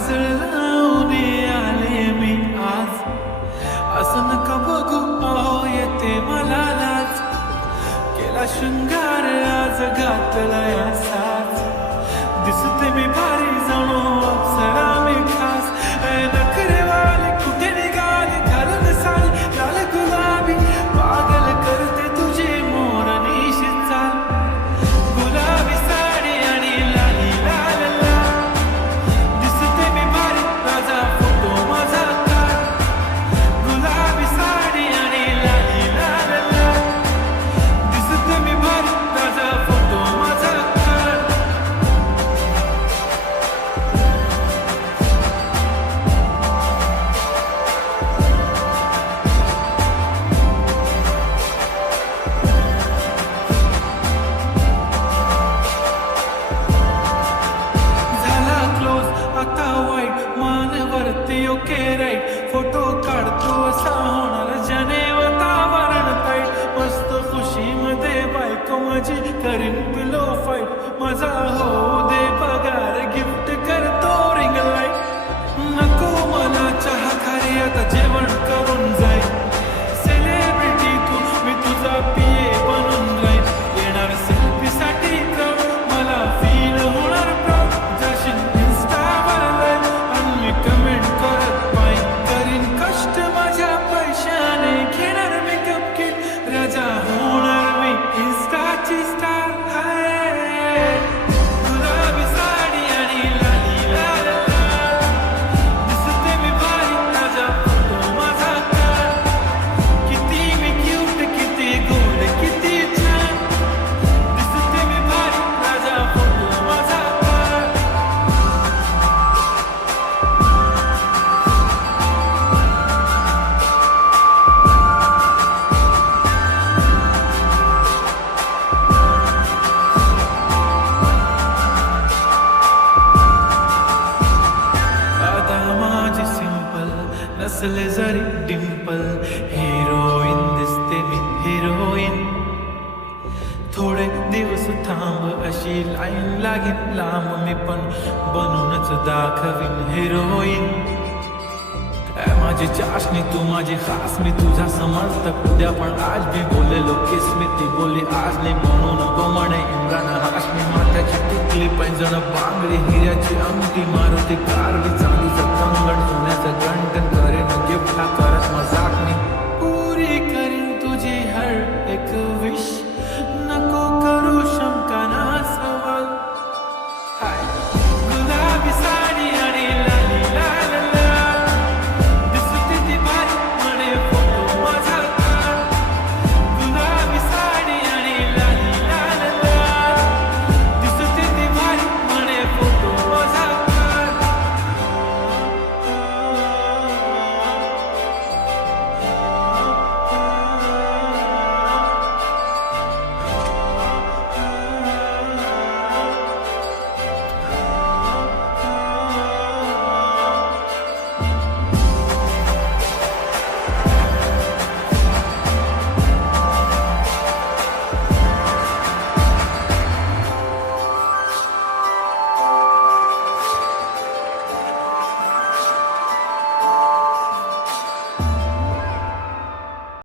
काजळ लावून आले मी आज. असं नका बघू अहो येते मला लाज. केला शृंगार आज घातला असाच. दिसते मी भारी जणू अप्सरा मी खास. नखरेवाली कुठे निघाली घालून साडी लाल गुलाबी. पागल करते तुझी मोरनीशी चाल. गुलाबी साडी आणि लाली लाल लाल. दिसते मी भारी माझा फोटो माझा काढ. गुलाबी साडी आणि लाली लाल लाल. दिसते मी भारी माझा फोटो माझा काढ. झाला क्लोज आता वाईट मानवरती ओके राईट. फोटो काढतो असा होणार जने वातावरण ताईट. मस्त खुशीमध्ये बायको माझी करीन पिलो फाईट. माझा होऊ दे पगार गिफ्ट करतो रिंग लाईट. नको मला चहा खारी आता जेवण करून जाईल. सेलिब्रिटी तू मी तुझा पिये बनून राहील. येणार सेल्फी साठी तर मला फील होणार प्राऊड. जाशील इन्स्टावर लाईव्ह आणि मी कमेंट करत पाहिजे. करीन कष्ट माझ्या पैशाने घेणार मेकअप किट. राजा होणार मी इन्स्टाची स्टार. गुलाबी साडी आणि लाली लाल लाल. दिसते मी भारी माझा फोटो माझा काढ. किती मी क्यूट किती गोड किती छान. दिसते मी भारी माझा फोटो माझा काढ. आता माझी सिंपल नसले जरी डिंपल. हिरोईन दिसते मी हिरोईन. थोडे दिवस थांब अशी लाईन लागेल लांब. मी पण बनूनच दाखवीन हिरोईन. माझी चाशनी तू माझी खास. मी तुझा समर्थक उद्या पण आज मी बोललेलो किस मी. ती बोलली आज नाही म्हणून नको म्हणे इम्रान हाशमी. माथ्याची टिकली पैंजण बांगडी हिऱ्याची अंगठी. मारुती कार चांदीचा कंगण सोन्याचं गंटन.